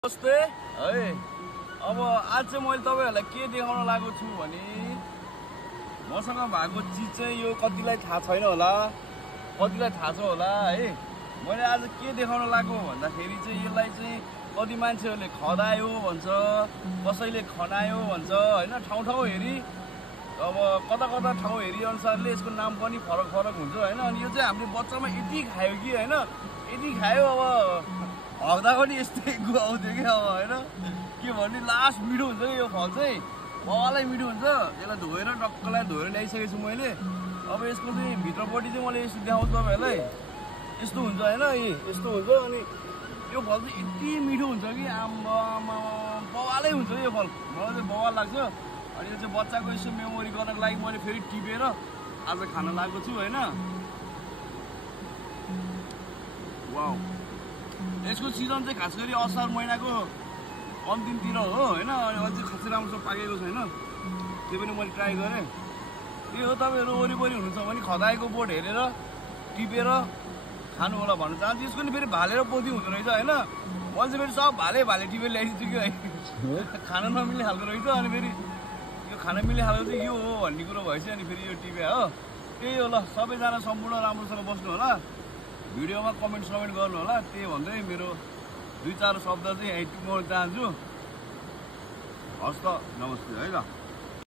नमस्ते है। अब आज चाहिँ मैले तपाईहरुलाई के देखाउन लागेको छु भने मसँग भएको चीज चाहिँ यो कतिलाई थाहा छैन होला, कतिलाई थाहा छ होला है। मैले आज के देखाउन लागेको भन्दाखेरि चाहिँ यसलाई चाहिँ कति मान्छेहरूले खदायो भन्छ, कसैले खनायो भन्छ हैन। ठाउँ ठाउँ हेरी अब कता कता ठाउँ हेरी अनुसारले यसको नाम पनि फरक फरक हुन्छ हैन। अनि यो चाहिँ हामीले बच्चामा यति खायो कि हैन, यति खायो अब हग्दा पनि यस्तै आउँथ्यो कि अब हैन। के भन्ने लास्ट मिठो हुन्छ कि यो फल चाहिँ बल्लै मिठो हुन्छ। यसलाई धोएर टक्कलाई धोएर ल्याइसकेको छु मैले। अब यसको चाहिँ भित्रपट्टि चाहिँ मैले यस्तो देखाउँछु तपाईहरुलाई। यस्तो हुन्छ हैन, यस्तो हुन्छ। अनि यो फल चाहिँ यति मिठो हुन्छ कि आम्मा बवालै हुन्छ यो फल। मलाई चाहिँ बवाल लाग्छ। अनि यो चाहिँ बच्चाको यसो मेमोरी गर्नको लागि मैले फेरि टिपेर आज खान लागेको छु हैन। वाउ, यसको सिजन चाहिँ खास गरी असार महिनाको अन्तिमतिर हो हैन। अनि अझै खासै राम्रोसँग पाकेको छैन, त्यो पनि मैले ट्राई गरेँ। त्यही हो, तपाईहरु वरिपरि हुनुहुन्छ भने खदाएको बोट हेरेर टिपेर खानु होला भन्न चाहन्छु। यसको नि फेरि भाले र पोथी हुँदो रहेछ हैन। मैले चाहिँ फेरि सब भाले टिपेर ल्याइदिन्छु कि है। खान नमिल्ने खालको रहेछ। अनि फेरि यो खान मिल्ने खालको चाहिँ यो हो भन्ने कुरो भएपछि अनि फेरि यो टिपे हो। त्यही हो, ल सबैजना सम्पूर्ण राम्रोसँग बस्नु होला, भिडियोमा कमेन्ट गर्नु होला। त्यही भन्दै मेरो 2-4 शब्द चाहिँ यहीँ टिप्न चाहन्छु। हस् त, नमस्ते है ल।